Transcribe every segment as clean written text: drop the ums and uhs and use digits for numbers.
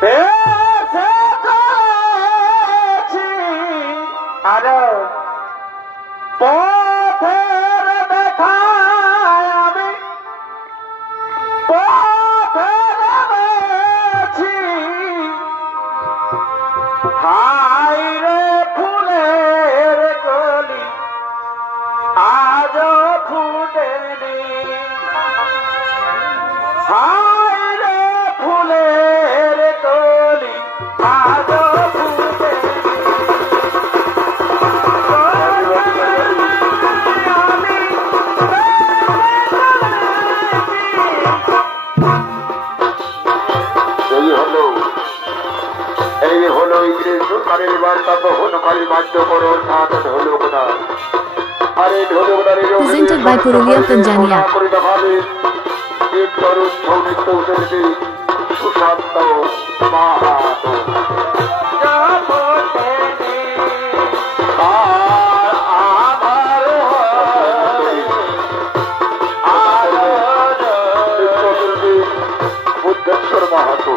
বেঁচে চলেছি আর পথের দেখায় আমি পথের বেছি হাই রে ফুলের কলি আজ ফুটেনি হাই রে ফুলের কলি আজ সরকারের বার্তা বহনকারী বাদ্যকরণ নাট ঢোলক নাচ আর এই ঢোলক নাচের presented by Purulia Tanzania করে দেখাবে এক তরুণ সৌমিত্র শিল্পী সুশান্ত মাহাতো বুদ্ধেশ্বর মাহাতো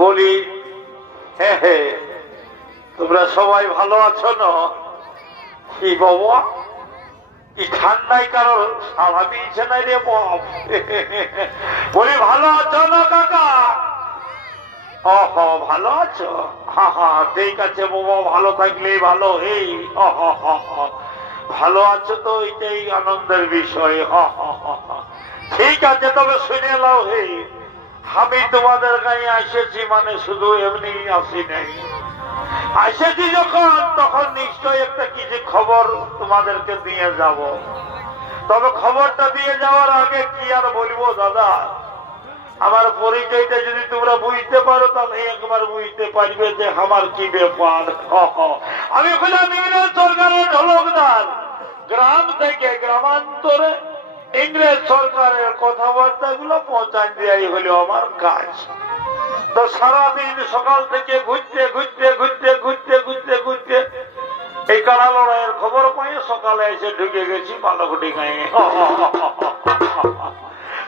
বলি হ্যাঁ তোমরা সবাই ভালো আছো না কি বাবা এই ঠান্ডায় কারো সাড়া দিয়েছে না রে বাপ বলি ভালো আছো না কাকা হ ভালো আছো হ্যাঁ ঠিক আছে বাবা ভালো থাকলেই ভালো এই ভালো আছো তো এইটাই আনন্দের বিষয় ঠিক আছে তবে শুনে নাও হে আমি তোমাদের গায়ে এসেছি মানে শুধু এমনি আসি নাই এসেছি যখন তখন নিশ্চয় একটা কিছু খবর তোমাদেরকে দিয়ে যাব তবে খবরটা দিয়ে যাওয়ার আগে কি আর বলবো দাদা আমার পরিচয়টা যদি তোমরা বুঝতে পারো তাহলে একবার বুঝতে পারবে যে আমার কি ব্যাপার আমি হলাম ইংরেজ সরকারের ঢোলকদার গ্রাম থেকে গ্রামান্তরে ইংরেজ সরকারের কথাবার্তা গুলো পৌঁছান দেওয়াই হলো আমার কাজ তো সারাদিন সকাল থেকে ঘুরতে ঘুরতে ঘুরতে ঘুরতে ঘুরতে ঘুরতে এই কাড়া লড়াইয়ের খবর পাই সকালে এসে ঢুকে গেছি মালকুটি গায়ে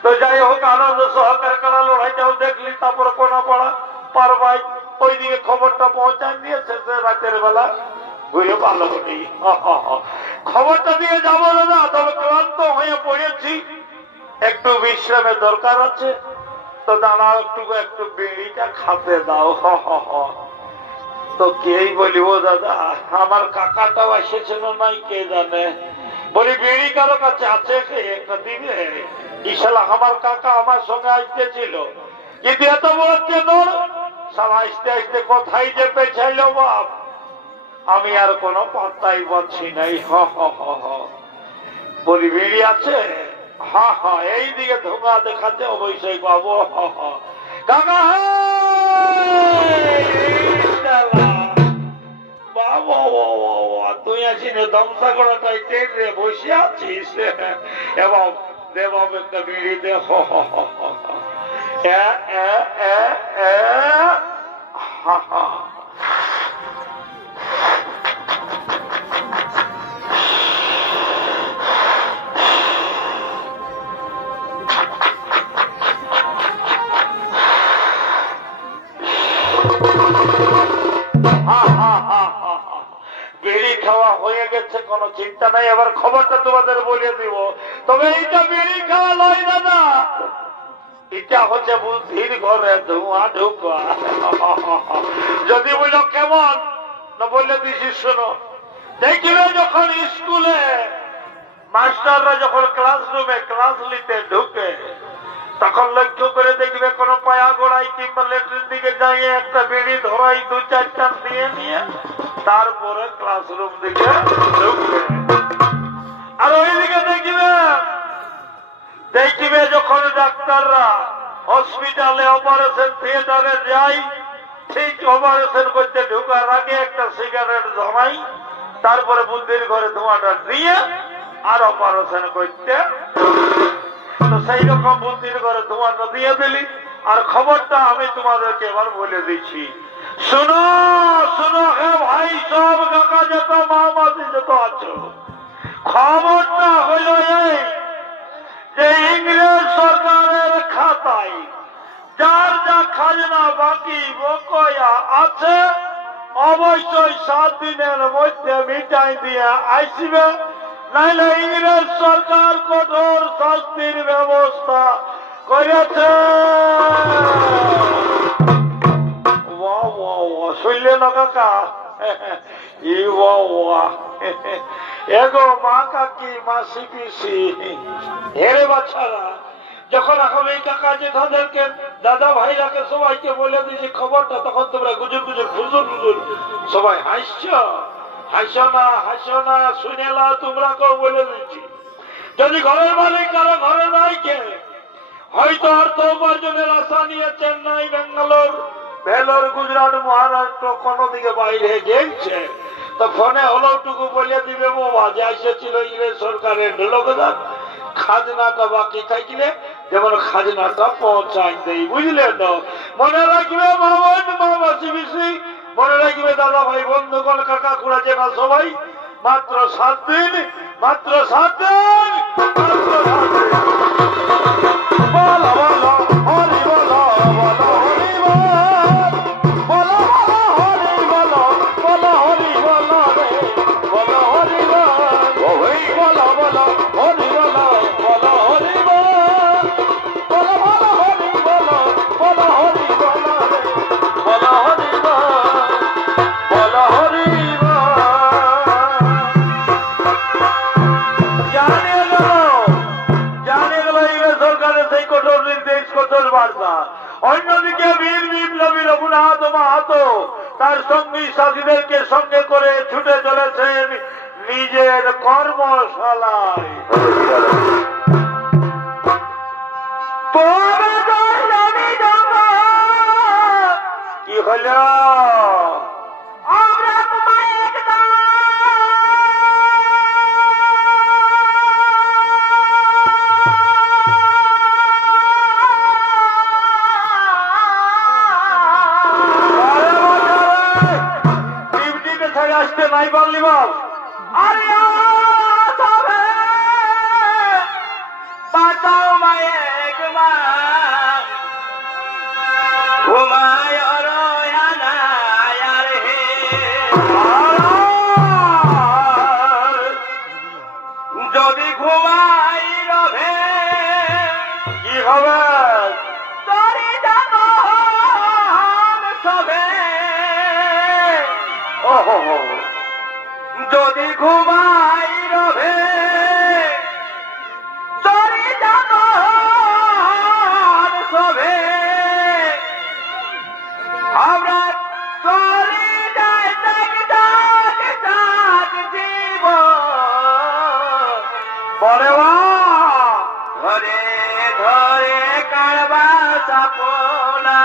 তো যাই হোক আনন্দ সহকারে কাড়া লড়াইটাও দেখলি তারপর কোনা পাড়া পারবাই ওইদিকে খবরটা পৌঁছান দিয়ে শেষে রাতের বেলা ঘুরে মালকুটি খবরটা দিয়ে যাবো দাদা তবে ক্লান্ত হয়ে পড়েছি একটু বিশ্রামের দরকার আছে তো দাঁড়াও একটু বিড়িটা খাতে দাও তো কেই বলিব দাদা আমার কাকাটাও এসেছিল নাই কে জানে বলি বিড়ি কারো কাছে আছে একটা দিবে ইশালা আমার কাকা আমার সঙ্গে আসতেছিল কিন্তু এত বলছে নোর সারা আসতে আসতে কোথায় যে পেছাইল বাপ আমি আর কোনো পাত্তাই পাচ্ছি নাই বলি বিড়ি আছে এই দিকে ধোঁয়া দেখাতে অবশ্যই পাবো কাকা বাবা তুই আসিনে দমসা করাটাই ট্রেনে বসে আছিস এবং দেবাব একটা বিড়ি দে বিড়ি খাওয়া হয়ে গেছে, কোন চিন্তা নাই। এবার খবরটা তোমাদের বলে দিব। তবে এইটা বিড়ি খাওয়া নয় দাদা, এটা হচ্ছে বুদ্ধির ঘরে ধোঁয়া ঢোকা। যদি বলল কেমন না, বললে দিছি শোনো। দেখবে যখন স্কুলে মাস্টাররা যখন ক্লাসরুমে ক্লাস নিতে ঢুকে, তখন লক্ষ্য করে দেখবে কোন পায়া গোড়াই কিংবা লেট্রিন দিকে যাইয়ে একটা বিড়ি ধরাই 2-4 টান দিয়ে নিয়ে তারপরে ক্লাসরুম দিকে ঢুকবে। আর ওইদিকে দেখবে যখন ডাক্তাররা হসপিটালে অপারেশন থিয়েটারে যাই, ঠিক অপারেশন করতে ঢুকার আগে একটা সিগারেট ধরাই, তারপরে বুদ্ধির ঘরে ধোঁয়াটা দিয়ে আর অপারেশন করতে। তো সেই রকম বুদ্ধির ঘরে ধোঁয়াটা দিয়ে দিলি। আর খবরটা আমি তোমাদেরকে এবার বলে দিচ্ছি, শুনো শুনো হে ভাই, সব কাকা যত মামাজি যত আছো, খবরটা হইল এই যে ইংরেজ সরকারের খাতায় যার যা খাজনা বাকি বকেয়া আছে অবশ্যই 7 দিনের মধ্যে মিটাই দিয়ে আসবে, নাইলে ইংরেজ সরকার কঠোর শাস্তির ব্যবস্থা করেছে। শুনলে না কাকা? এগো মা কাকি মাসি পিসি হেরে বাচ্চারা, যখন এখন এই কাকা যে তাদেরকে দাদা ভাইরাকে সবাইকে বলে দিয়েছি খবরটা, তখন তোমরা গুজুর গুজুর ফুজুর ফুজুর সবাই হাসছো। হাসো না শুনে না, তোমরা কেউ বলে দিচ্ছি। যদি ঘরের মালিক কারো ঘরে নাই কে, হয়তো অর্থ উপার্জনের আশা নিয়ে চেন্নাই, বেঙ্গালোর, ভেলোর, গুজরাট, মহারাষ্ট্র কোন দিকে বাইরে গেছে, তো ফোনে হলোটুকু বলে দিবে বাবা যে এসেছিল ইংরেজ সরকারের লোকদান, খাজনাটা বাকি থাকলে যেমন খাজনাটা পৌঁছাই দেই, বুঝলেন তো? মনে রাখবে মামাসি বিসি, মনে রাখবে দাদা ভাই বন্ধুগণ কাকা খুড়া যেনা সবাই, মাত্র 7 দিন, মাত্র 7 দিন, মাত্র 7 দিন। বলো বলো হরি বলো, বলো হরি বলো, বলো হরি বলো, বলো হরি বলো রে, বলো হরি বলো, বলো বলো হরি বলো, বলো হরি বলো, বলো বলো হরি বলো, বলো হরি বলো রে, বলো হরি বলো, বলো হরি বলো। জানিয়ে গেল ইংরেজ সরকারের সেই কঠোর নির্দেশ, কঠোর বার্তা। অন্যদিকে বীর বিপ্লবী রঘুনাথ মাহাতো তার সঙ্গী সাথীদেরকে সঙ্গে করে ছুটে চলেছেন নিজের কর্মশালায়। কি হল? আসতে নাই পারলি বাপ, আরে বাঁচাও মায়েক মা, ঘুমায় যদি ঘুমাই রবে কি হবে? তরি জানো সবে যদি ঘুমাই রবে তরি জানো সবে, আমরা চলি যাই জীব বলে ধরে ধরে কারবা সাপনা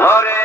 ধরে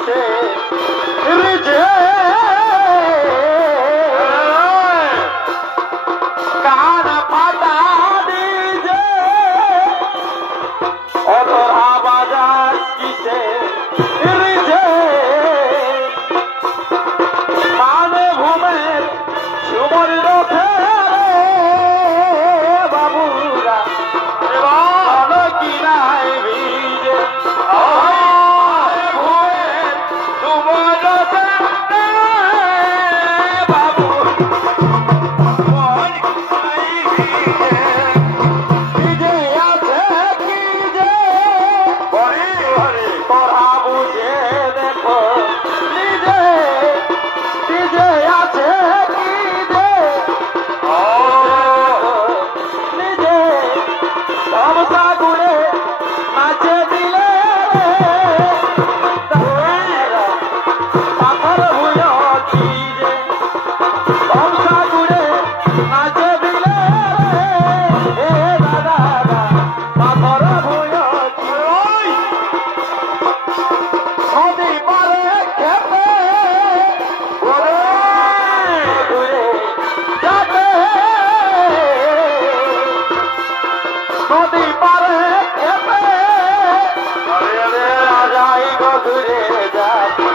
কিসে রিজে কান ফাটা দিজে অধরা বাজার কিসে রিজে মানে ঘুমের সুমর রথে বাবুরা ভালো কি নাই ভিজে ঘুমের সুমর রথে বাবু ভিজে আছে কি যে তোরা বুঝে দেখো নিজে নিজে আছে কি যে নিজে গামছা গুড়ে নাচে দিলে পাথর ভুঁয় কি যে গামছা গুড়ে নাচে দিলে দাদা পাথর ভুঁয় কি নদী পারে খেপে ঘুরে যাবে নদী পারে খেপে রাজাই গো ঘুরে যাবে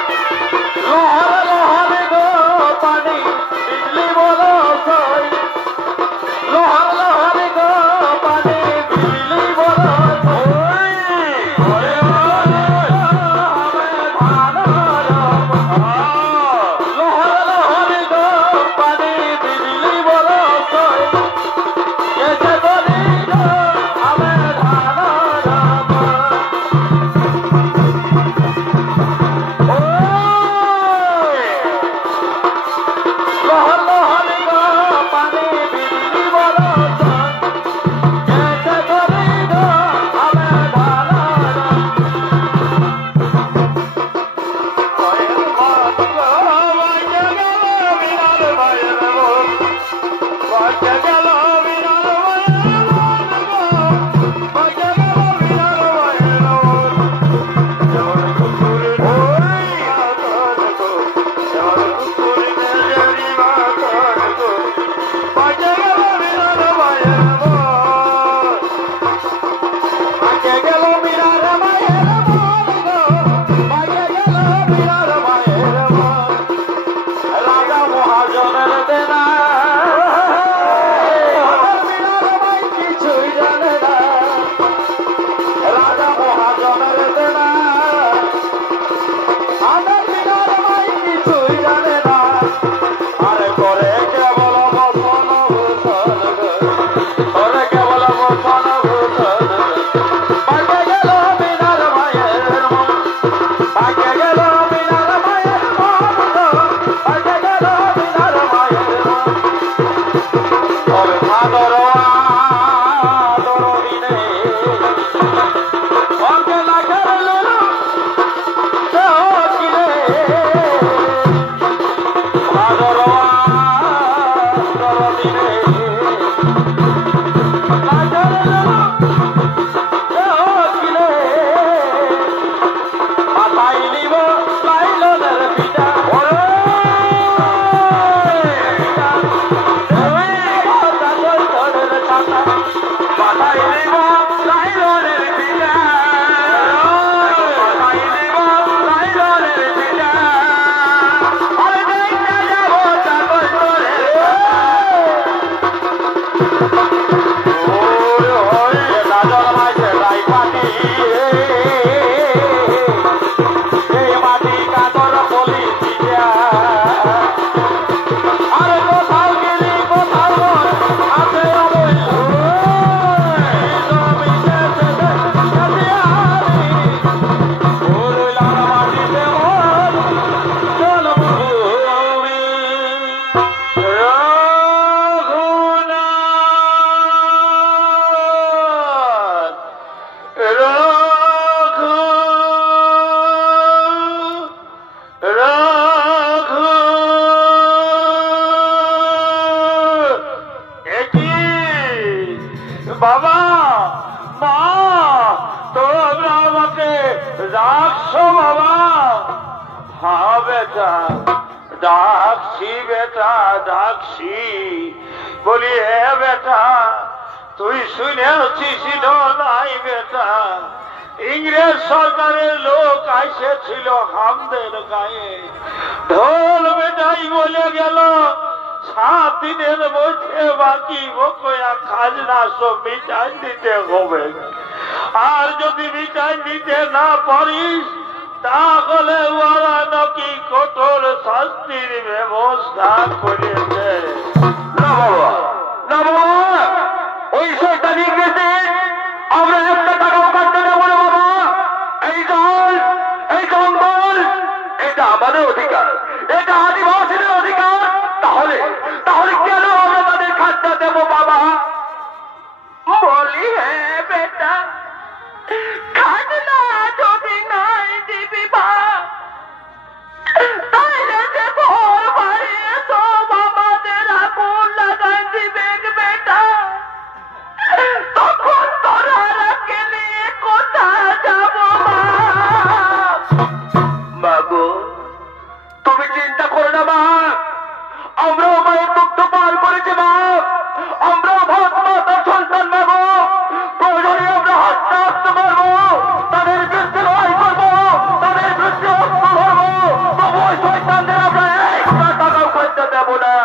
লোহার লোহার গো পানি বিজলি বলো সই লোহার লোহার গো পানি বিজলি বলো সই লোহার লোহার গো পানি বিজলি বলো সই এসে বলি গো আমি ধান রাম লোহার লোহার গো পানি বিজলি বলো সই এসে বলি গো আমি ধান রাম রাজা মহাজনের দেনা কিছুই জানে না রাজা মহাজনের দেনা আমার বিনার মাই কিছুই জানে না আরে করে কেবল বসন ভূষণ করে কেবল বসন ভূষণ পাকে গেল বিনার মায়ের মন পাকে গেল বিনার মায়ের মন পাকে গেল বিনার মায়ের মন তবে ভাদর আদর দিনে অঙ্কে লাখের লুলু দেহ কিনে ভাদর আদর দিনে লাখের লুলু দেহ কিনে মাথায় নিব লাইলনের পিঠা মাথায় নিব লাইলনের পিঠা মাথায় নিব লাইলনের পিঠা আরে দেখতে যাবো চাকর করে রাজার মাঝে রাই পাটি এই মাটি কাতর বলি দিয়া আরে কোথাও গেলি কোথাও মন আছে অবশ্য বাবা মা তোমরা আমাকে রাখছো বাবা হ্যাঁ বেটা ডাকছি বেটা ডাকছি বলি হে বেটা তুই শুনেছিস নাই বেটা ইংরেজ সরকারের লোক আইসেছিল হামদের গায়ে ঢোল বেটাই বলে গেল 7 দিনের মধ্যে বাকি বকয়া খাজনা সব মিটাই দিতে হবে আর যদি মিটাই দিতে না পারিস তাহলে ওরা নাকি কঠোর শাস্তির ব্যবস্থা করেছে। না বাবা না বাবা ওই শয়তান ইংরেজে আমরা একটা টাকাও কাটতে দেব না বাবা। এই জল এই জঙ্গল এটা আমাদের অধিকার, এটা আদিবাসীদের অধিকার। তাহলে তাহলে কেন আমরা তাদের খাদ্য দেব বাবা? বলি হ্যাঁ বেটা খাজনা যদি নাই দিবি বা তাহলে যে ঘর বাড়ি সব আমাদের আগুন লাগাই দিবে বেটা। তখন তোরা রাখে নিয়ে কোথায় যাব মাগো? তুমি চিন্তা করো না মা, আমরাও মায়ের দুগ্ধ পান করেছি মা, আমরাও ভারত মাতার সন্তান মাগো। প্রয়োজনে আমরা হাসতে হাসতে মারবো, তাদের বিরুদ্ধে লড়াই করবো, তাদের বিরুদ্ধে অস্ত্র ধরবো, তবু ওই শয়তানদের আমরা একটা টাকাও খাইতে দেব না।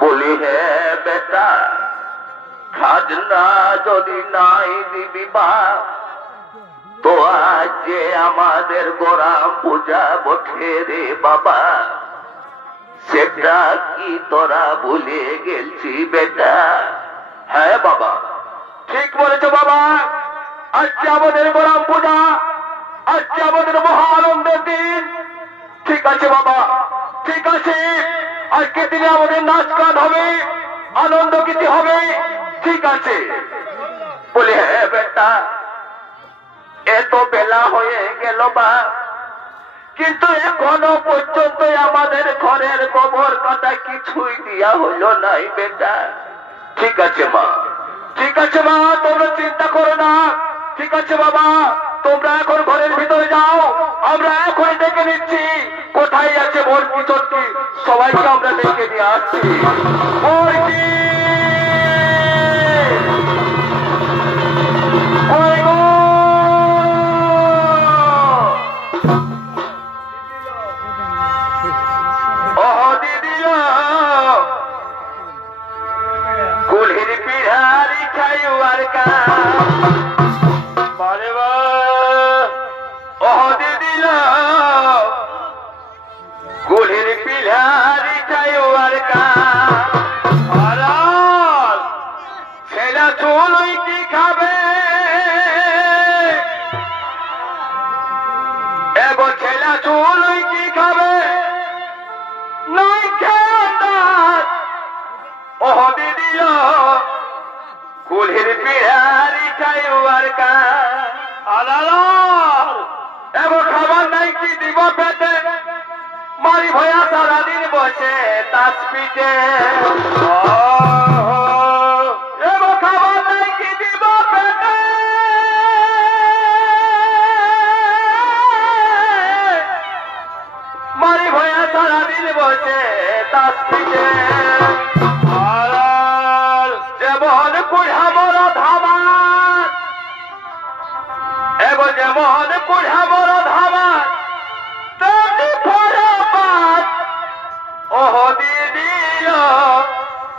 বলি হ্যাঁ বেটা খাজনা যদি নাই দিবি বা তো আজ যে আমাদের গোরাম পূজা বটে রে বাবা, সেটা কি তোরা ভুলে গেলছি বেটা? হ্যাঁ বাবা ঠিক বলেছো বাবা, আজকে আমাদের গোরাম পূজা, আজকে আমাদের মহা আনন্দের দিন। ঠিক আছে বাবা ঠিক আছে, আজকে দিনে আমাদের নাচ গান হবে, আনন্দ গীতি হবে। ঠিক আছে বলে হ্যাঁ বেটা এত বেলা হয়ে গেল বা, কিন্তু এখনো পর্যন্ত আমাদের ঘরের গোবর কাটা কিছুই দিয়া হইল নাই বেটা। ঠিক আছে মা ঠিক আছে মা, তোমরা চিন্তা করো না। ঠিক আছে বাবা তোমরা এখন ঘরের ভিতরে যাও, আমরা এখনই ডেকে নিচ্ছি। কোথায় আছে বলকি চটকি সবাইকে আমরা ডেকে নিয়ে আসছি। বলকি কুলহির পিড়ারি খাইবার কা বারে বা অহদি দিল কুলহির পিড়ারি খাইবার কা আরাল ছেলা চুলই কি খাবে এগো ছেলা চুলই কি খাবে নাই খেয়াল অহদি দিল কুলহির পিড়ারি খাইবার কা আলাল এগো খাবার নাই কি দিব পেটে মারি ভয়া সারাদিন বসে তাস পিটে এগো খাবার নাই কি দিব পেটে মারি ভয়া সারাদিন বসে তাস পিটে আলাল যেমন কুড়া বড় ধামার এগো যেমন কুড়া বড় ধামার তেমনি ফরাবাদ ওহদি দিল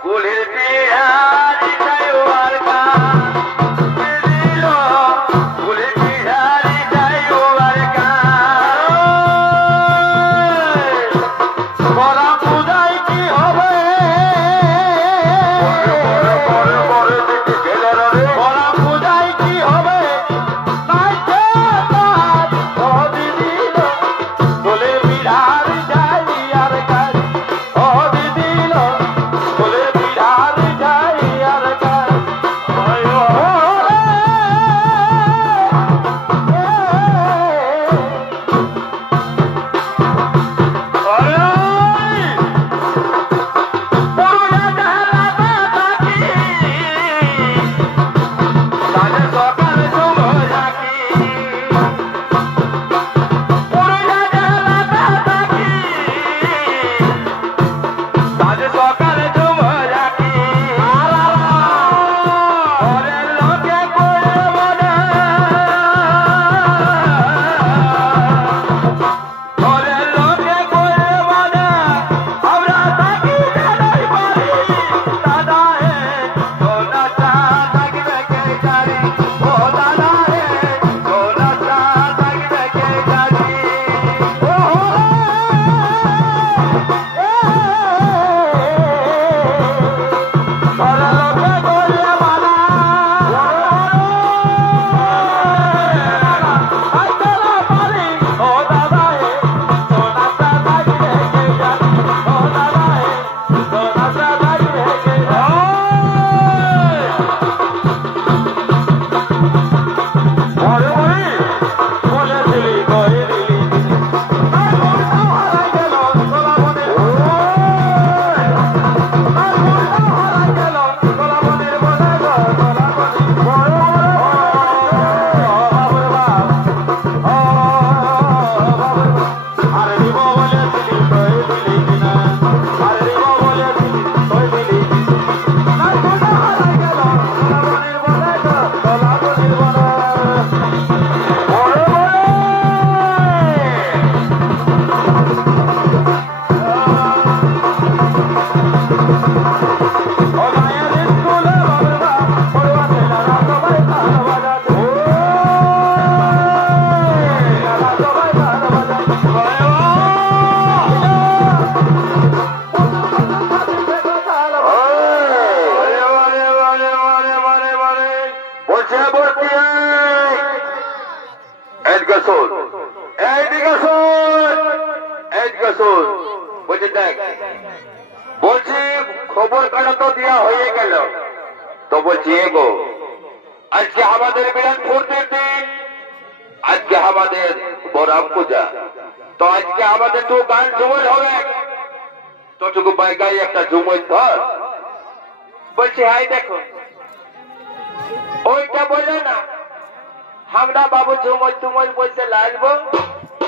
কুলির পিড়ারি খাইবার কা দিল কুলির পিড়ারি খাইবার কা বড় পূজায় কি হবে বড় পূজায় কি হবে নাই খেতাম ওহদি দিল কুলির পিড়ারি শোন, এইদিকে শোন, এইদিকে শোন। বলছি দেখ, বলছি খবর কাটা তো দেওয়া হয়ে গেল, তো বলছি এগো আজকে আমাদের বিরাট ফুর্তির দিন, আজকে আমাদের বরাম পূজা, তো আজকে আমাদের তো গান ঝুমর হবে, তোটুকু বাইকাই একটা ঝুমর ধর। বলছি হাই দেখো, ওইটা বলে না আমরা বাবু ঝুমর টুমর বলতে লাগবো,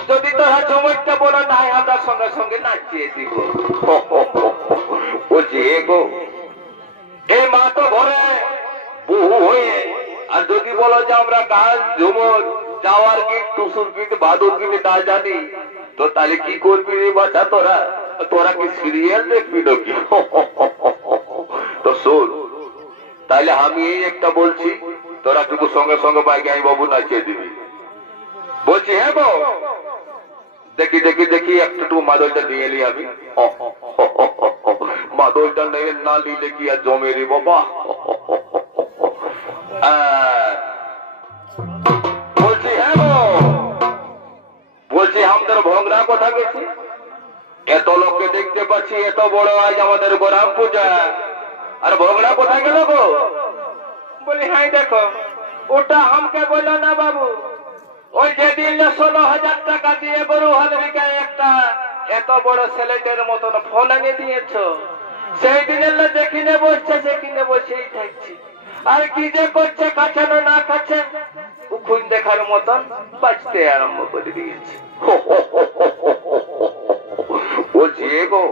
যদি তোরা ঝুমরটা বলো না আমরা সঙ্গে সঙ্গে নাচিয়ে দিব। বলছি এগো এই মা তো ঘরে বহু হয়ে, আর যদি বলো যে আমরা গান ঝুমর যাওয়ার গীত টুসুর গীত বাদুর গীত না জানি, তো তাহলে কি করবি রে বাচ্চা তোরা? তোরা কি সিরিয়াল দেখবি নাকি? তো শোন, তাহলে আমি এই একটা বলছি, তোরা টুকু সঙ্গে সঙ্গে বাইকে আমি বাবু নাচিয়ে দিবি। বলছি হ্যাঁ গো, দেখি দেখি দেখি একটু মাদলটা দিয়ে এলি আমি। মাদলটা নেই না নিলে কি আর জমে রে বাবা। বলছি হ্যাঁ গো, বলছি আমাদের ভোগরা কোথা গেছি? এত লোককে দেখতে পাচ্ছি, এত বড় আজ আমাদের গোরাম পূজা, আর ভোগরা কোথায় গেল গো? বলি হ্যাঁ দেখো, ওটা আমাকে বললো না বাবু, ওই যেদিন 16,000 টাকা দিয়ে গরু হালবিকায় একটা এত বড় ছেলেদের মতন ফোন এনে দিয়েছ, সেই দিনের যেখানে বসছে সেখানে বসেই থাকছি, আর কি যে করছে কাছানো না কাছে উখুন দেখার মতন বাঁচতে আরম্ভ করে দিয়েছে। বলছি গো,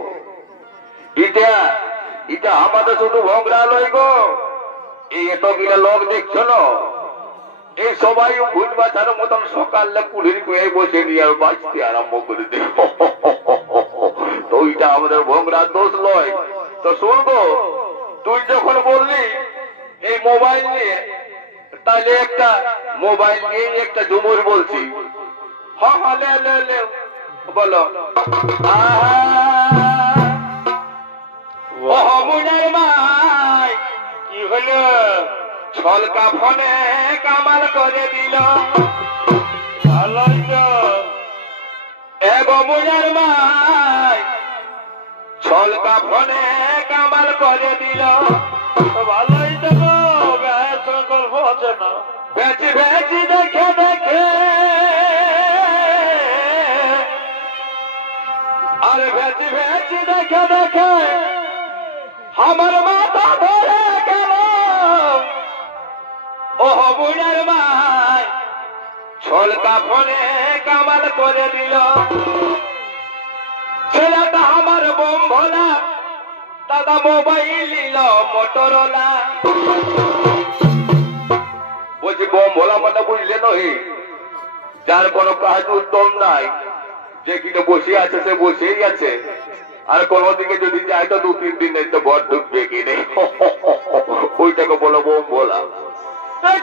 এটা আমাদের শুধু ভোগরা লয় গো, এই এতগুলো লোক দেখছো না, এই সবাই ভুল বাঁচার মতন সকালে পুলির পেয়ে বসে নিয়ে আর বাঁচতে আরম্ভ করে দেব। তো ওইটা আমাদের ভোগরার দোষ নয়। তো শুনবো, তুই যখন বললি এই মোবাইল নিয়ে, তাহলে একটা মোবাইল নিয়ে একটা ঝুমুর বলছি। হ্যাঁ হ্যাঁ লে লে লে বলো। ও মুনের মাই কি হলো, ছলকা ফোনে কামাল করে দিল। এগো মুনের মাই ছলকা ফোনে কামাল করে দিল। ভালোই দেখো গল্প আছে না, বেচি বেচি দেখে দেখে, আরে বেচি বেচি দেখে দেখে আমার মাথা ধরে গেল। ও বুড়ার মাই ছলকা ফোনে কামাল করে দিল। ছেলেটা আমার বোম ভোলা, দাদা মোবাইল নিল মোটরোলা। বলছি বোম ভোলা মানে বুঝলে নয়, যার কোনো কাজ উত্তম নাই, যে কিনে বসে আছে সে বসেই আছে, আর কোনো দিকে যদি যায় তো 2-3 দিন নেই তো ঘর ঢুকবে কিনে, ওইটাকে বলো বোম ভোলা।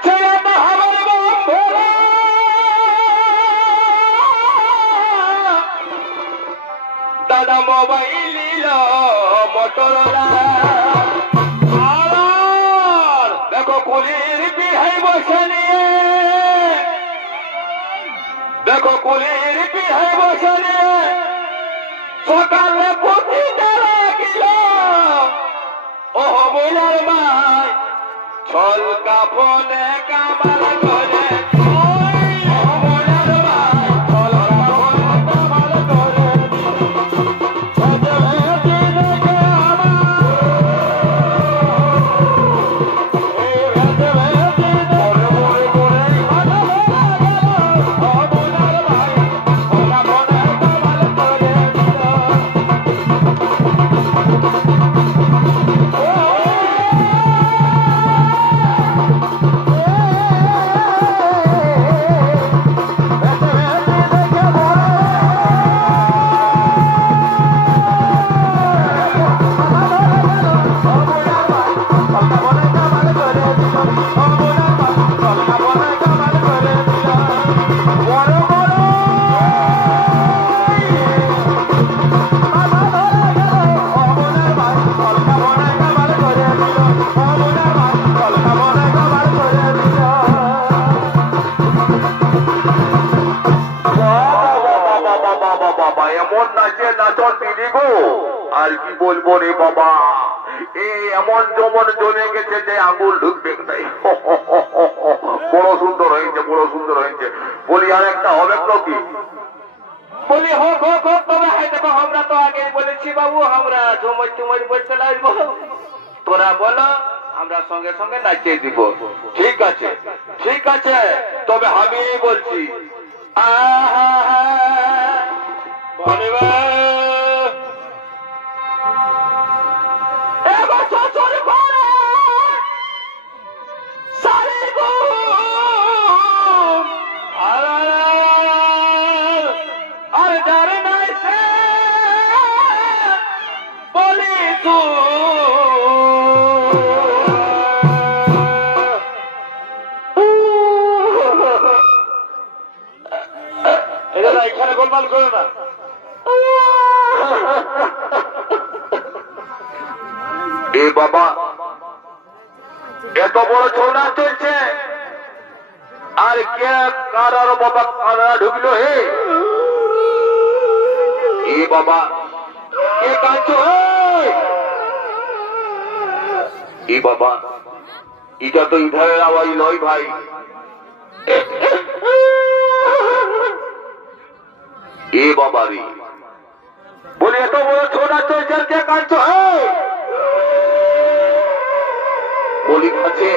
ছেলেটা আমার বোম ভোলা, দাদা মোবাইল নিল মোটরোলা। দেখো কুলির পিড়াই বসে নিয়ে, দেখো কুলির পিড়াই বসে নিয়ে সকালে পুঁথি জ্বালা গেল। ও বোলার মাই ছলকা ফোনে কামাল করে, কি বলবো রে বাবা, এমন জমন জমে গেছে যে আঙুল ঢুকবে নাই। বড় সুন্দর হয়েছে, বড় সুন্দর হয়েছে। বলি আর একটা হবে নাকি? বলি হোক হোক হোক, তবে দেখো আমরা তো আগে বলেছি বাবু, আমরা ঝুমর টুমর বলতে লাগবো, তোরা বলো আমরা সঙ্গে সঙ্গে নাচিয়ে দিব। ঠিক আছে ঠিক আছে, তবে আমি বলছি এখানে গোলমাল করে না। এ বাবা, এত বড় ছোড়া চলছে, আর কে কার বাবা কারা ঢুকলো? হে এ বাবা, কে কাঁদছো? এ বাবা, এটা তো ইধারের আওয়াজ নয় ভাই। এ বাবা রে, বলি এত বড় ছোড়া চলছে, কে কাঁদছো? বলি আছে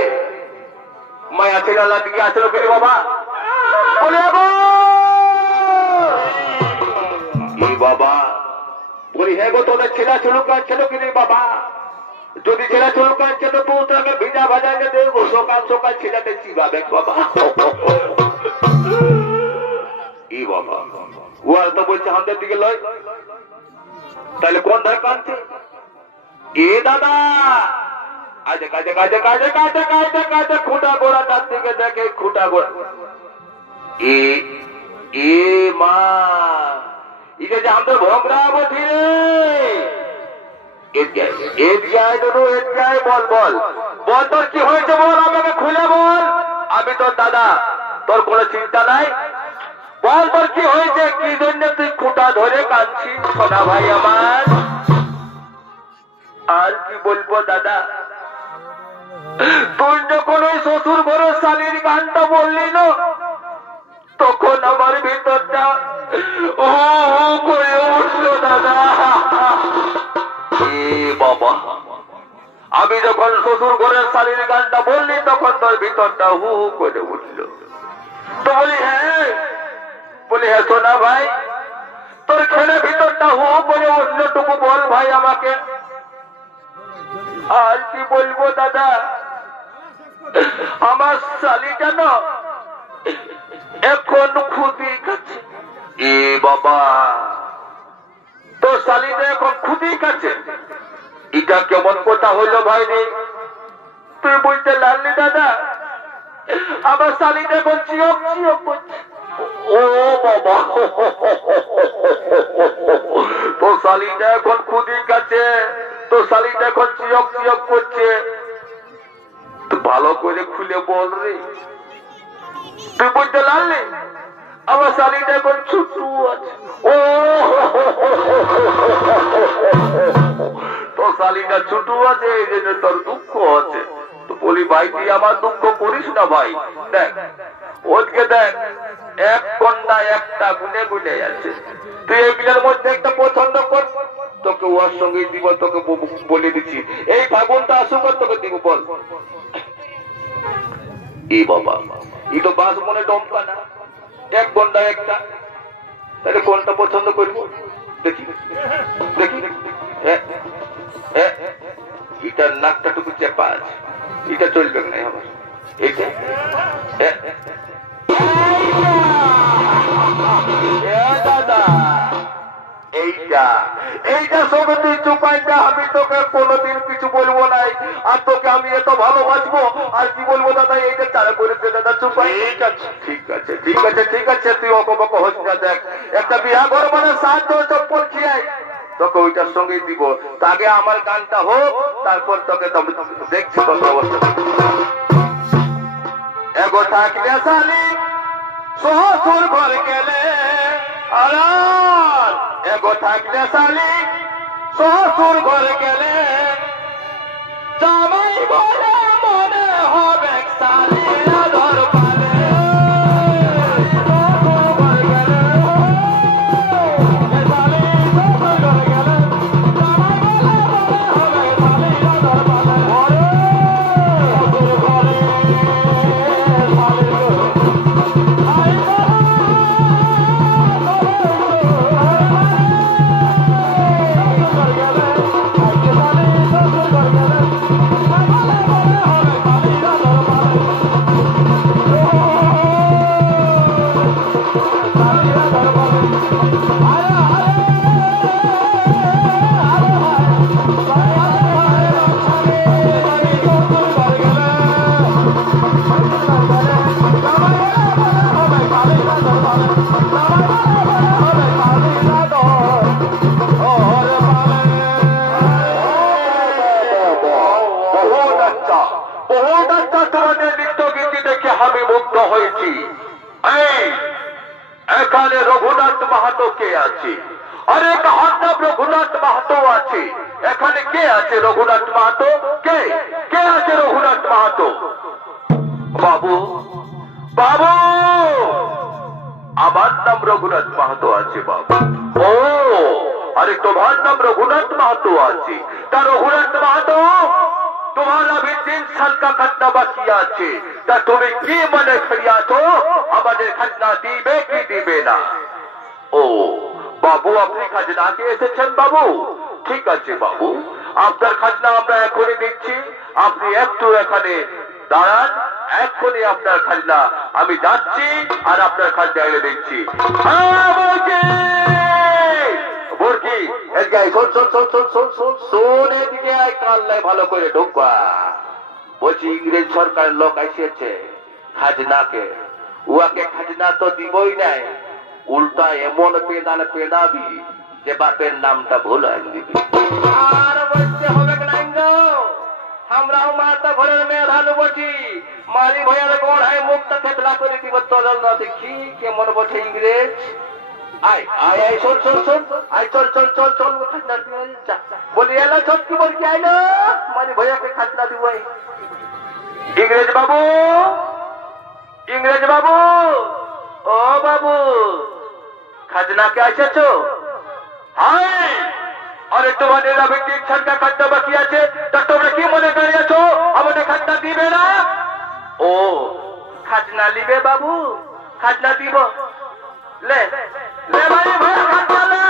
মায়া ছেলে আল্লাহ দিকে আসলো কেন বাবা? বলে বাবা, বলি হ্যাঁ গো, তোদের ছেলা চলুক কাঁদছিল কিনে বাবা? যদি ছেলা চলুক কাঁদছে তো তোকে ভিজা ভাজাকে দেখবো, সকাল সকাল ছেলেতে চিবাবে বাবা। ই বাবা, ও আর তো বলছে আমাদের দিকে লয়, তাহলে কোন ধার কাঁদছে? এ দাদা, কাজে কাজে কাজে কাজে কাজে কাজে কাজে খুঁটা গোড়া তার দিকে দেখে, খুঁটা গোড়া এ মা, এটা যে আমাদের ভোগরা বঠি রে। বল বল বল, তোর কি হয়েছে বল, আমাকে খুলে বল। আমি তোর দাদা, তোর কোনো চিন্তা নাই। বল তোর কি হয়েছে, কি জন্য তুই খুঁটা ধরে কাঁদছিস সোনা ভাই আমার? আর কি বলবো দাদা, তুই যখন ওই শ্বশুর ঘরের শালির গানটা বললি না, তখন আমার ভিতরটা ও করে উঠলো দাদা। বাবা, আমি যখন শ্বশুর ঘরের শালির গানটা বললি, তখন তোর ভিতরটা হু হু করে উঠলো। তো বলি হ্যাঁ সোনা ভাই, তোর খেলে ভিতরটা হু করে উঠলো টুকু বল ভাই আমাকে। আর কি বলবো দাদা, আমার শালি যেন এখন খুদি কাছে। এ বাবা, তোর শালিটা এখন খুদি কাছে? এটা কেমন কথা হইলো ভাই রে? তুই বলতে লাগলি দাদা, আমার শালিটা এখন চিয়ক চিয়ক করছে। ও বাবা, তোর শালিটা এখন খুদি কাছে, তোর শালিটা এখন চিয়ক চিয়ক করছে। তুই ভালো করে খুলে বল রে। তুই বলতে লাগলি আমার শালিটা এখন ছুটু আছে। ও তোর শালিটা ছুটু আছে, এই জন্য তোর দুঃখ আছে। তো বলি ভাই, তুই আমার দুঃখ করিস না ভাই। দেখ ওকে, দেখ এক কন্যা একটা গুনে গুনে আছে, তুই এগুলোর মধ্যে একটা পছন্দ কর, তোকে ওর সঙ্গে দিব। তোকে বলে দিচ্ছি, এই ফাগুনটা আসুক তোকে দিব। বল এই বাবা, এই তো বাস মনে ডমকা না, এক কন্যা একটা, তাহলে কোনটা পছন্দ করবো? দেখি দেখি, এটার নাকটা টুকু চেপা আছে, এটা চলবে না আমার। এইটা দাদা, এইটা সবে তুই চুপাইটা, আমি তোকে কোনোদিন কিছু বলবো নাই। আর তোকে আমি এত ভালোবাসবো, আর কি বলবো দাদা, এইটা চারা করেছে দাদা চুপাই। ঠিক আছে ঠিক আছে ঠিক আছে ঠিক আছে, তুই অকবক হস না। দেখ একটা বিয়া ঘর মানে 7 জোড় চপ্পল খিয়াই, তোকে ওইটার সঙ্গেই দিব। আগে আমার গানটা হোক, তারপর তোকে দেখছি তোর ব্যবস্থা। এগো থাকলে শালি শ্বশুর ঘর গেলে, আর এগো থাকলে শালি শ্বশুর ঘরে গেলে জামাই বলে মনে হবে শালীরা দরবারে শ্বশুর ঘরে গেলে শালী শ্বশুর ঘরে গেলে জামাই বলে মনে হবে শালীরা দরবারে শ্বশুর ঘরে এখানে রঘুনাথ মাহাতো কে আছে? আরে হান্নাব রঘুনাথ মাহাতো আছে। এখানে কে আছে? রঘুনাথ মাহাতো কে? কে আছে রঘুনাথ মাহাতো? বাবু বাবু, আমার নাম রঘুনাথ মাহাতো আছে বাবু। ও আরে তোমার নাম রঘুনাথ মাহাতো আছে। তা রঘুনাথ মাহাতো, তোমার अभी 3 साल का खतना बाकी আছে। তা তুমি কি মনে করিয়াছো আমাদের খাজনা দিবে কি দিবে না? ও বাবু, আপনি খাজনা দিয়ে এসেছেন বাবু? ঠিক আছে বাবু, আপনার খাজনা আমরা এখনই দিচ্ছি। আপনি একটু এখানে দাঁড়ান, এখনই আপনার খাজনা আমি যাচ্ছি আর আপনার খাজনা এনে দিচ্ছি। বুরকি এদিকে শোন শোন শোন শোন শোন শোন শোন, এদিকে আয়, কাল্লায় ভালো করে ঢুকবা। বলছি ইংরেজ সরকারের লোক এসেছে খাজনাকে, উহাকে খাজনা তো দিবই নাই, উল্টা এমন পেদান পেদাবি যে বাপের নামটা ভুল হয়ে দিবি। আর বলতে হবে না গো, আমরাও মাতা ঘরের মেয়ে ধানু বসি, মারি ভয়ার গোড়ায় মুখটা থেতলা করে দিব। তদল না দেখি কেমন বসে ইংরেজ। আয় আয় আয়, শোন শোন শোন, আয় চল চল চল চল, খাজনা দিয়ে বলি এলো ছোটকি বলছি আইলো, মারি ভয়াকে খাজনা দিব। ইংরেজ বাবু, ইংরেজ বাবু, ও বাবু, খাজনাকে এসেছো? হাই, আরে তোমাদের अभी 3 साल का খাজনা বাকি আছে, তা তোমরা কি মনে করিয়াছো আমাদের খাজনা দিবে না? ও খাজনা লিবে বাবু, খাজনা দিব। ले ले भाई भैया खाजना ले।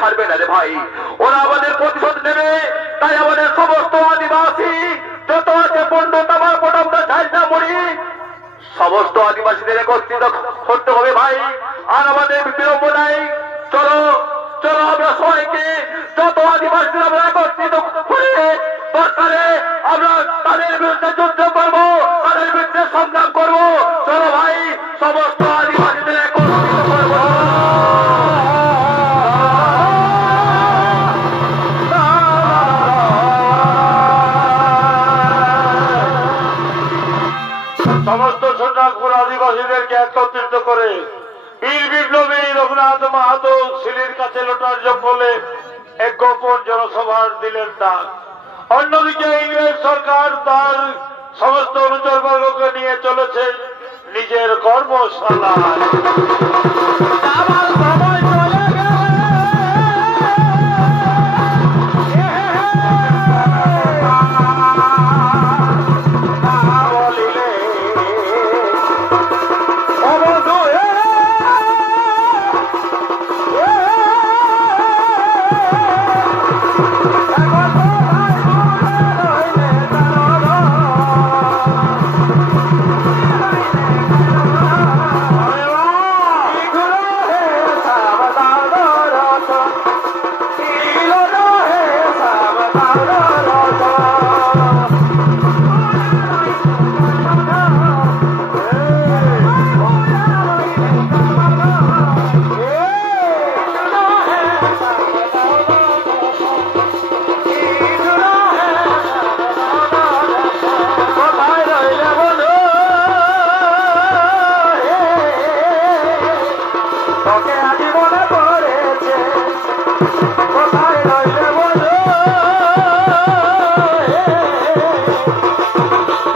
ছাড়বে না রে ভাই, ওরা আমাদের প্রতিশোধ নেবে। তাই আমাদের সমস্ত আদিবাসী যত আছে পণ্ডিত আমার আমরা ঝাল না মরি, সমস্ত আদিবাসীদের একত্রিত করতে হবে ভাই। আর আমাদের বিলম্ব নাই, চলো চলো আমরা সবাইকে যত আদিবাসী আমরা একত্রিত করে দরকারে আমরা তাদের বিরুদ্ধে যুদ্ধ করবো, তাদের বিরুদ্ধে সংগ্রাম করবো। চলো ভাই, সমস্ত আদিবাসীদের একত্রিত করবো। সমস্ত সোনারপুর আদিবাসীদেরকে একত্রিত করে বীর বিপ্লবী রঘুনাথ মাহাতো শিলির কাছে লোটার জঙ্গলে এক গোপন জনসভার দিলেন ডাক। অন্যদিকে ইংরেজ সরকার তার সমস্ত অনুচরবর্গকে নিয়ে চলেছে নিজের কর্মশালায়।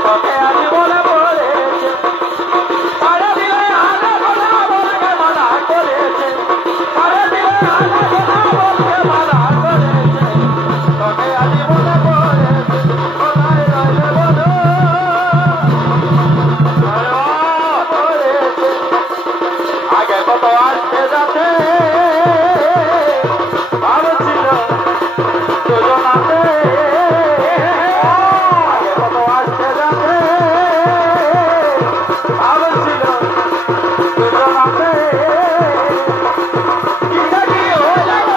তোকে আজ মনে পড়েছে সারা দিলে আনা গোনা বলকে মানা করেছে সারা দিলে আনা গোনা বলকে মানা করেছে তোকে আজ মনে পড়েছে কোথায় রইলে বলো আগে কত আসতে যাচ্ছে ভালো ছিল দুজনাতে আগে কত আসতে যাচ্ছে ভালো ছিল দুজনাতে কিসে কি হয়ে গেল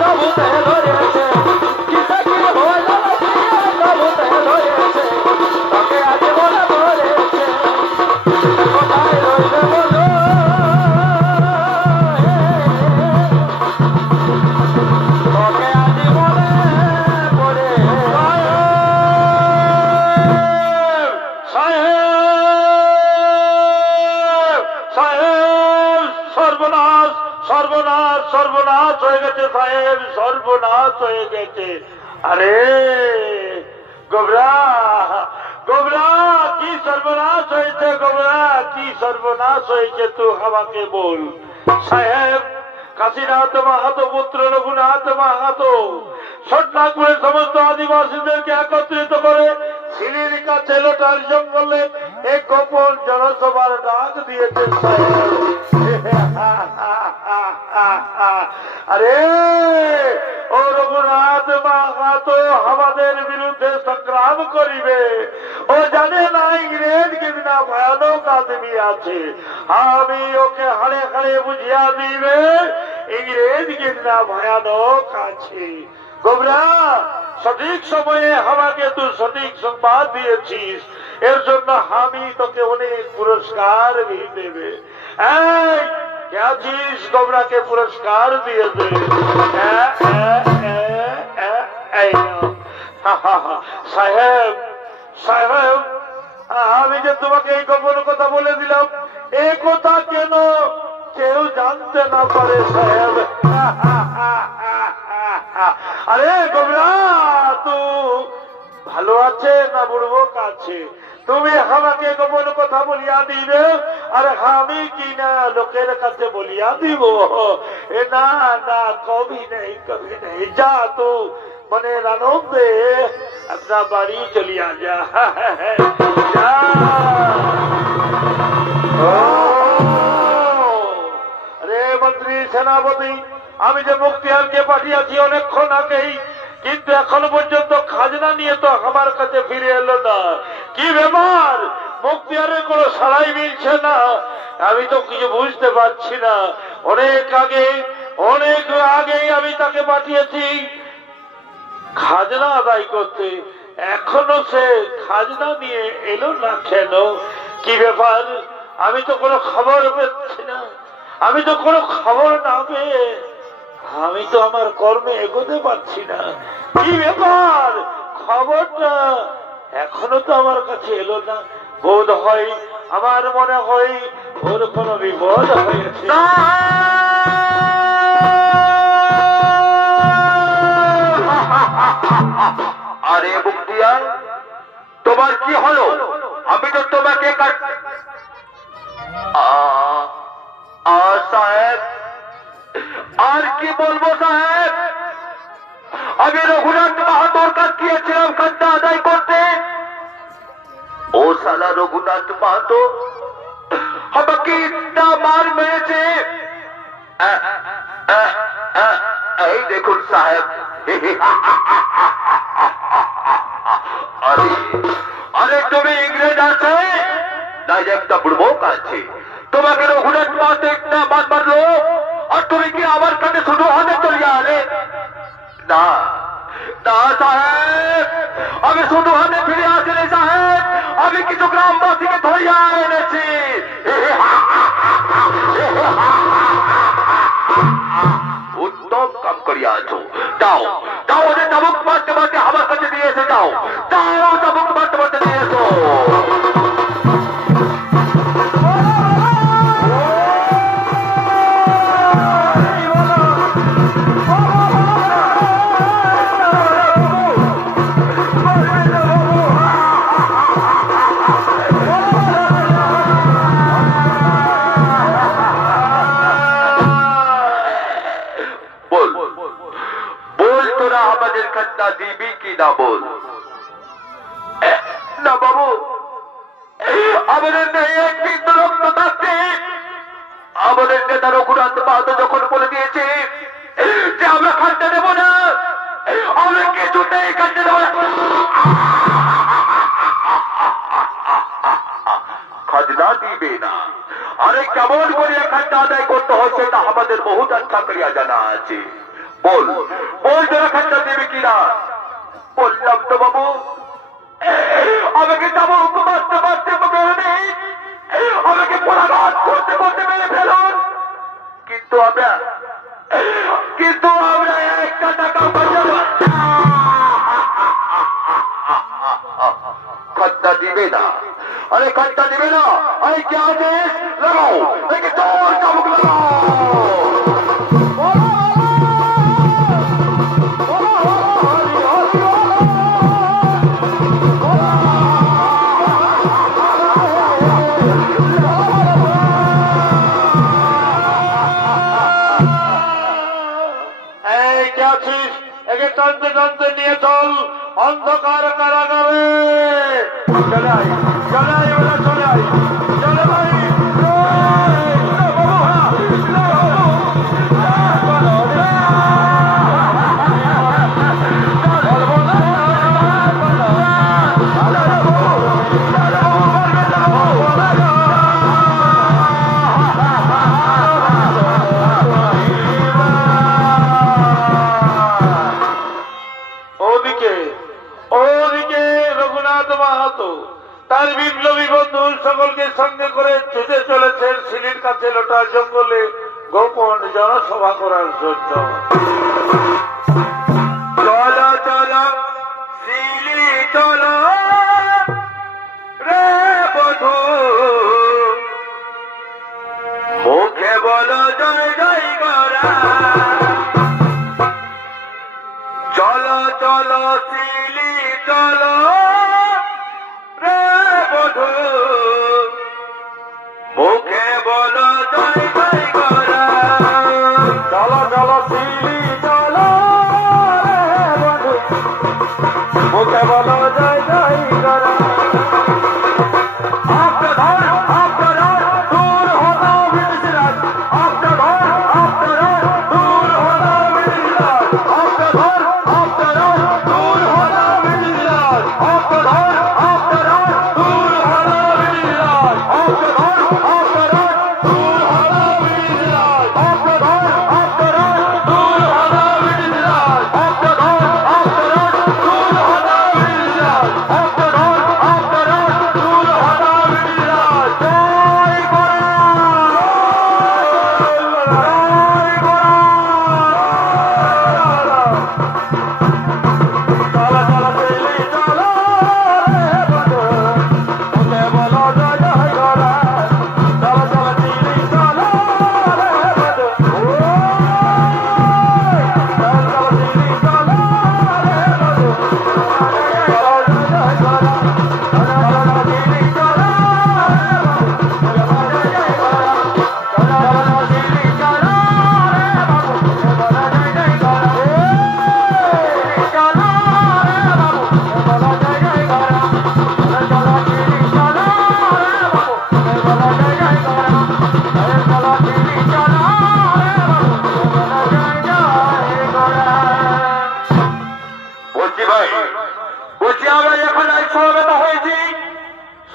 তবুতে ধরেছে কিসে কি হয়ে গেল তবুতে ধরেছে তোকে আজ মনে পড়েছে কোথায় রইলে বলো তোকে আজ মনে পড়ে সাহেব সাহেব সর্বনাশ সর্বনাশ সর্বনাশ হয়ে গেছে সাহেব সর্বনাশ হয়ে গেছে আরে গোবরা গোবরা কি সর্বনাশ হয়েছে গোবরা কি সর্বনাশ হয়েছে তুই আমাকে বল সাহেব কাশীনাথ মাহাতো পুত্র রঘুনাথ মাহাতো ছোটনাগপুরের সমস্ত আদিবাসীদেরকে একত্রিত করে সিলির কাছে লোটার জঙ্গলে এক গোপন জনসভার ডাক দিয়েছে সাহেব আরে ও রঘুনাথ মাহাতো আমাদের বিরুদ্ধে সংগ্রাম করিবে ও জানে না ইংরেজ কিনা ভয়ানক আদমি আছে আমি ওকে হাড়ে হাড়ে বুঝিয়া দিবে ইংরেজ কিনা ভয়ানক আছে গোবরা সঠিক সময়ে আমাকে তুই সঠিক সংবাদ দিয়েছিস এর জন্য আমি তোকে অনেক পুরস্কার भी দেবে এই গেছিস গোবরাকে পুরস্কার দিয়ে দে এই নাও। সাহেব সাহেব আমি যে তোমাকে এই গোপন কথা বলে দিলাম এই কথা কেন কেউ জানতে না পারে সাহেব আরে গোবরা তু ভালো আছে না বুড়বক আছে তুমি আমাকে গোপন কথা বলিয়া দিবে আর আমি কি না লোকের কাছে বলিয়া দিব এ না না কবি নেই যা তু মনে আনন্দে আপনার বাড়ি চলিয়া যা যা রে মন্ত্রী সেনাপতি আমি যে মুক্তিয়ারকে পাঠিয়েছি অনেকক্ষণ আগেই কিন্তু এখনো পর্যন্ত খাজনা নিয়ে তো আমার কাছে ফিরে এলো না কি ব্যাপার মুক্তিয়ারের কোনো সাড়াই মিলছে না আমি তো কিছু বুঝতে পারছি না অনেক আগেই আমি তাকে পাঠিয়েছি খাজনা আদায় করতে এখনো সে খাজনা নিয়ে এলো না কেন কি ব্যাপার আমি তো কোনো খবর পেচ্ছি না আমি তো কোনো খবর না পেয়ে আমি তো আমার কর্মে এগোতে পারছি না কি ব্যাপার খবরটা এখনো তো আমার কাছে এলো না বোধ হয় আমার মনে হয় ওর কোনো বিপদ হয়েছে আরে মুক্তিয়ার তোমার কি হলো আমি তো তোমাকে সাহেব আর কি বলবো সাহেব আমি রঘুনাথ মাহাতোর কাছ গিয়েছিলাম খাজনা আদায় করতে ও সালা রঘুনাথ মাহাতো আমাকে ইतना মার মেরেছে এই দেখুন সাহেব আরে তুমি ইংরেজ আছে না একটা বুড়বক আছে তোমাকে রঘুনাথ মাহাতো ইतना বাদ মারলো আর তুমি কি আমার কাছে শুধু হাতে চলিয়া আলে না না সাহেব আমি শুধু হাতে ফিরে আসিনি সাহেব আমি কিছু গ্রামবাসীকে ধরিয়া এনেছি উত্তম কাম করিয়াছো যাও যাও ওদের চাবুক মারতে মারতে আমার কাছে নিয়ে এসে যাও যাও চাবুক মারতে মারতে নিয়ে এসো না বাবু, আমাদের নেই এক বিন্দু রক্ত থাকতে। আমাদের নেতা রঘুনাথ মাহাতো যখন বলে দিয়েছে যে আমরা খাদ্য দেব না, আমরা কিছুতেই খাদ্য দেব না। খাজনা দিবে না। আরে কেমন করে খাদ্য আদায় করতে হয় সেটা আমাদের বহু আচ্ছা করিয়া জানা আছে। বল বল যারা খাদ্য দেবে কিনা। বললাম তো বাবু, আমাকে যাবো বাঁচতে বাঁচতে মেরে নেই, আমাকে পোড়াঘাত করতে করতে মেরে ফেলুন, কিন্তু আমরা একটা টাকা খাদ্যা দিবে না। আরে খাদ্যা দিবে না, আরে কে আদেশ লাগাও, একে জোর চাবুক লাগাও। টানতে টানতে নিয়ে চল অন্ধকার কারাগারে। চলে আই, চলে আই, ওরা চলে আই, চলে ভাই। তার বিপ্লবী বন্ধু সকলকে সঙ্গে করে ছুটে চলেছেন সিলির কাছে লোটা জঙ্গলে গোপন জনসভা করার জন্য। চলো চলো সিলি চলো রে বধূ, মুখে বলো জয় জয় করা। চলো চলো সিলি চলো মুখে বলো জয় জয় করা। চলো চলো সিলি চলো বধূ, মুখে বলো জয় জয় করা।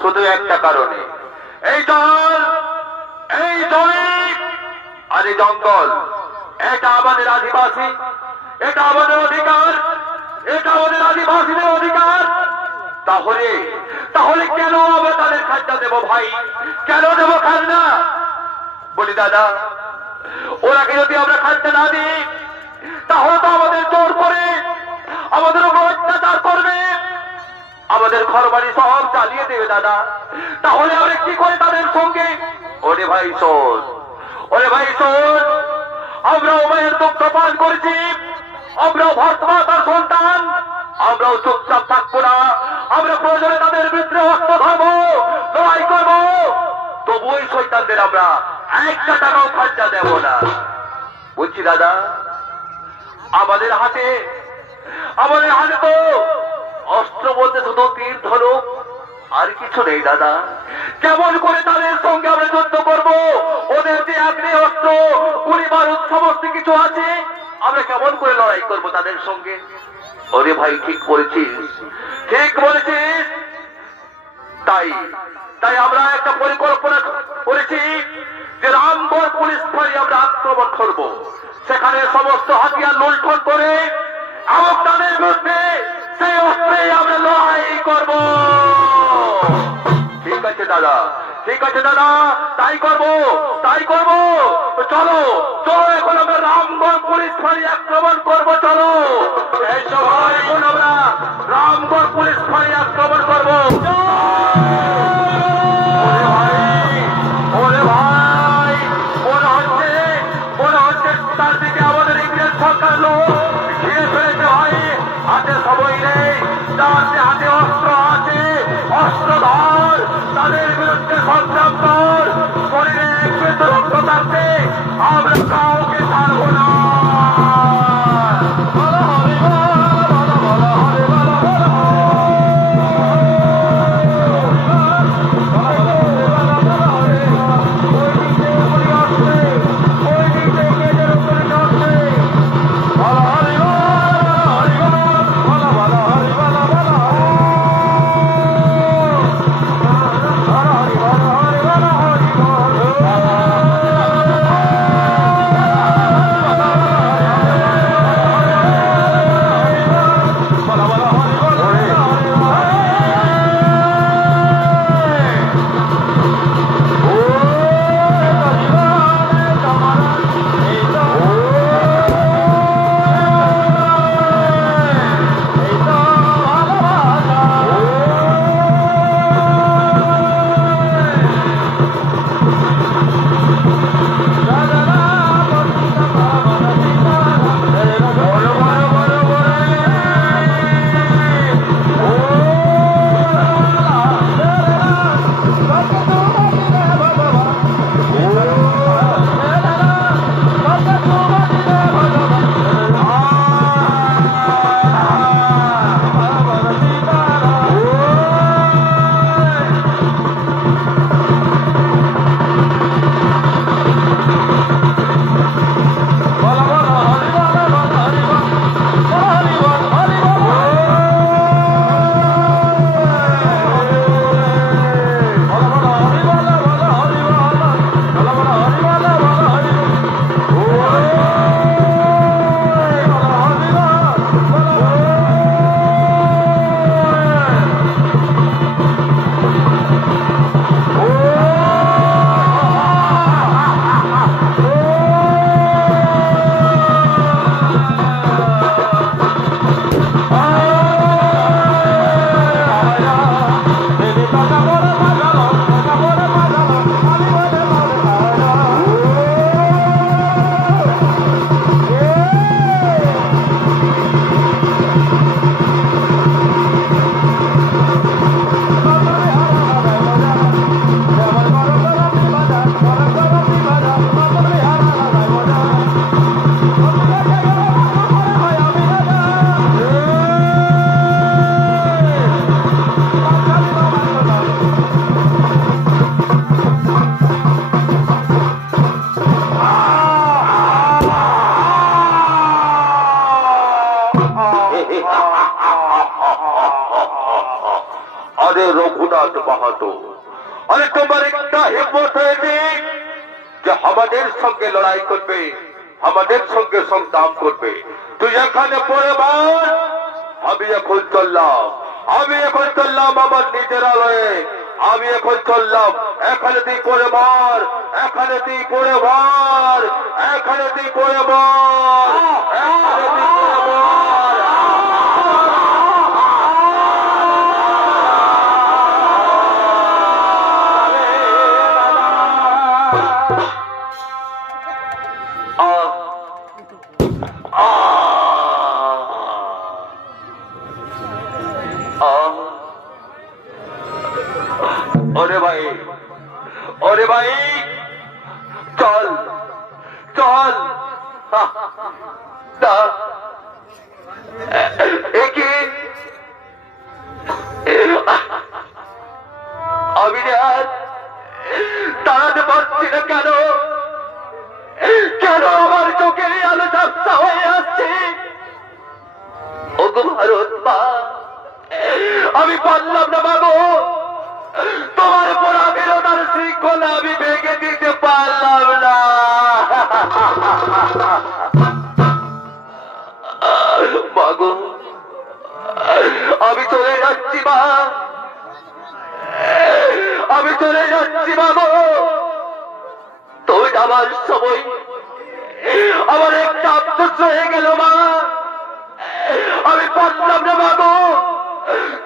শুধু একটা কারণে, এই জল, এই জমি আর এই জঙ্গল, এটা আমাদের আদিবাসী, এটা আমাদের অধিকার, এটা আমাদের আদিবাসীদের অধিকার। তাহলে তাহলে কেন আমরা তাদের খাদ্য দেব ভাই, কেন দেব খাজনা? বলি দাদা, ওরাকে যদি আমরা খাদ্য না দিই তাহলে তো আমাদের জোর করে আমাদের উপর অত্যাচার করবে, আমাদের ঘর বাড়ি সব চালিয়ে দেবে দাদা। তাহলে আমরা কি করে তাদের সঙ্গে? ওরে ভাই শোন, ওরে ভাই শোন, আমরাও মায়ের দুঃখ পান করেছি, আমরাও ভারতমাতার সন্তান, আমরাও চুপচাপ থাকবো না। আমরা প্রয়োজনে তাদের বিরুদ্ধে অস্ত্র ধরবো, লড়াই করবো, তবু ওই শয়তানদের আমরা একটা টাকাও খরচা দেব না। বুঝছি দাদা, আমাদের হাতে তো কিচ্ছু নেই দাদা। কেমন করে তাদের সঙ্গে আমরা যুদ্ধ করব? ওদের যে আগ্নেয় অস্ত্র, গুলি বারুদ সমস্ত কিছু আছে, আমরা কেমন করে লড়াই করব তাদের সঙ্গে? ওরে ভাই, ঠিক বলেছিস, ঠিক বলেছিস। তাই তাই আমরা একটা পরিকল্পনা করেছি যে রামগড় পুলিশ ফাঁড়ি আমরা আক্রমণ করব। সেখানে সমস্ত হাতিয়ার লুণ্ঠন করে এবং তাদের বিরুদ্ধে সেই অস্ত্রে আমরা লড়াই করব। ঠিক আছে দাদা, ঠিক আছে দাদা, তাই করব, তাই করব। চলো চলো, এখন আমরা রামগড় পুলিশ ফাঁড়ি আক্রমণ করব। চলো এই সময় এখন আমরা রামগড় পুলিশ ফাঁড়ি আক্রমণ করব। ওরে ভাই, মনে হচ্ছে তার দিকে আমাদের ইংরেজ সরকার লোক ঘিরে ফেলেছে ভাই। হাতে সময় নেই, যার হাতে অস্ত্র আছে অস্ত্র ধর, তাদের বিরুদ্ধে সংগ্রাম কর। শরীরে একটু রক্ত থাকতে আমরা কাউকে ছাড়বো না। अरे रघुनाथ बहादुर, अरे तुम्हारे क्या हिम्मत है যে আমাদের সঙ্গে লড়াই করবে, আমাদের সঙ্গে সংগ্রাম করবে? তুই এখানে পড়ে বল। আমি এখন চললাম, আমি এখন চললাম আমার নিজের আলয়ে, আমি এখন চললাম। এখানে তুই পড়ে মার, এখানে তুই পড়ে মার, এখানে তুই পড়ে মার, এখানে তুই পড়ে মার। अरे भाई, अरे भाई, चल चल एक ওগো ভারত মা, আমি পারলাম না মাগো, তোমার পড়া বিরোধার শৃঙ্খলা আমি ভেঙে দিতে পারলাম না। মাগো আমি চলে যাচ্ছি মা, আমি চলে যাচ্ছি মাগো। তুমি যাবার সময় আমার একটা আফসোস হয়ে গেল মা, আমি পারলাম না মাগো,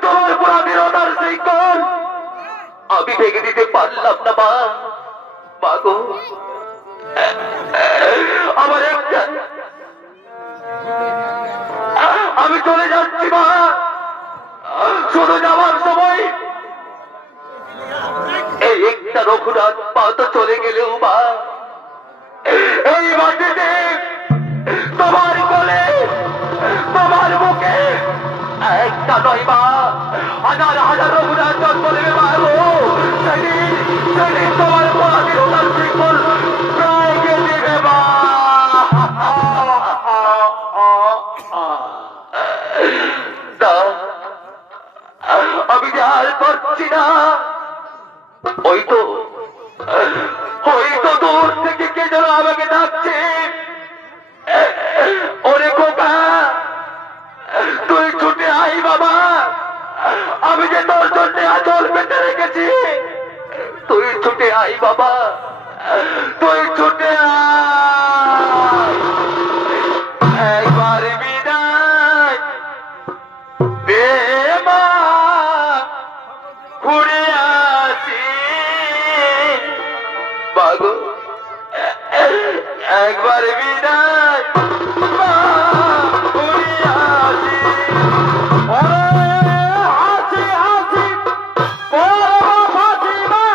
তোমার পুরা বিরোধার শৃঙ্খল আমি ভেঙে দিতে পারলাম না মা। মাগো আমার একটা, আমি চলে যাচ্ছি মা, শুধু যাওয়ার সময় এই একটা রঘুনাথ পা তো চলে গেলেও মা, এই মাটিতে তোমার কোলে তোমার মুখে একটা নয় মা, হাজার হাজার রঘুনাথ জন্ম নেবে মা গো। সেদিন সেদিন তোমার পড়াদের ওনার শৃঙ্খল প্রায় দেবে মা। আমি যে আর পারছি না, ওই তো দূর থেকে কে যেন আমাকে ডাকছে, ওরে খোকা তুই ছুটে আই বাবা, আমি যে তোর জন্য আচল পেতে রেখেছি, তুই ছুটে আই বাবা, তুই ছুটে আয়। একবার বিদায় দে মা, ঘুরে আসি বাগো, একবার বিদায় মা, ঘুরে আসি। হাসি হাসি হাসি মা,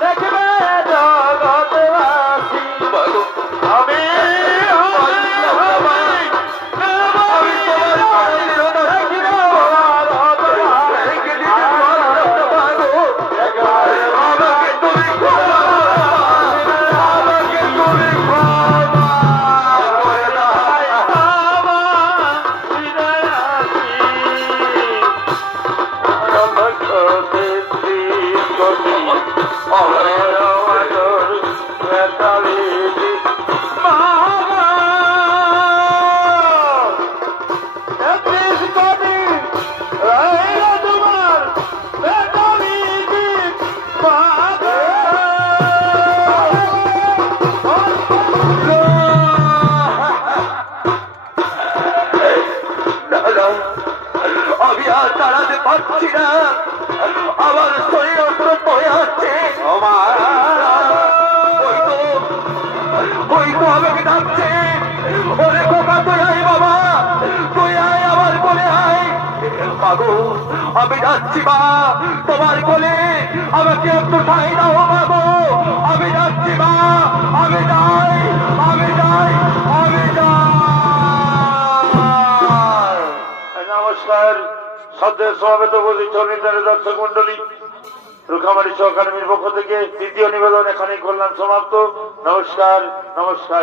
দেখবে জগৎবাসী বাগো, আমি আমি আর দাঁড়াতে পারছি না, আমার শরীর অস্ত্র হয়ে আসছে। ওই তো আমাকে ডাকছে, ওরে খোকা তুই আয় বাবা, তুই আয় আমার কোলে আয়। মাগো আমি যাচ্ছি মা, তোমার কোলে আমাকে একটু ঠাই দাও মাগো, আমি যাচ্ছি মা, আমি যাই, আমি যাই, আমি যাই। নমস্কার শ্রদ্ধেয় সমাবেত উপস্থিত দর্শক মন্ডলী, রুখামারি একাডেমির পক্ষ থেকে দ্বিতীয় নিবেদন এখানেই করলাম সমাপ্ত। নমস্কার, নমস্কার।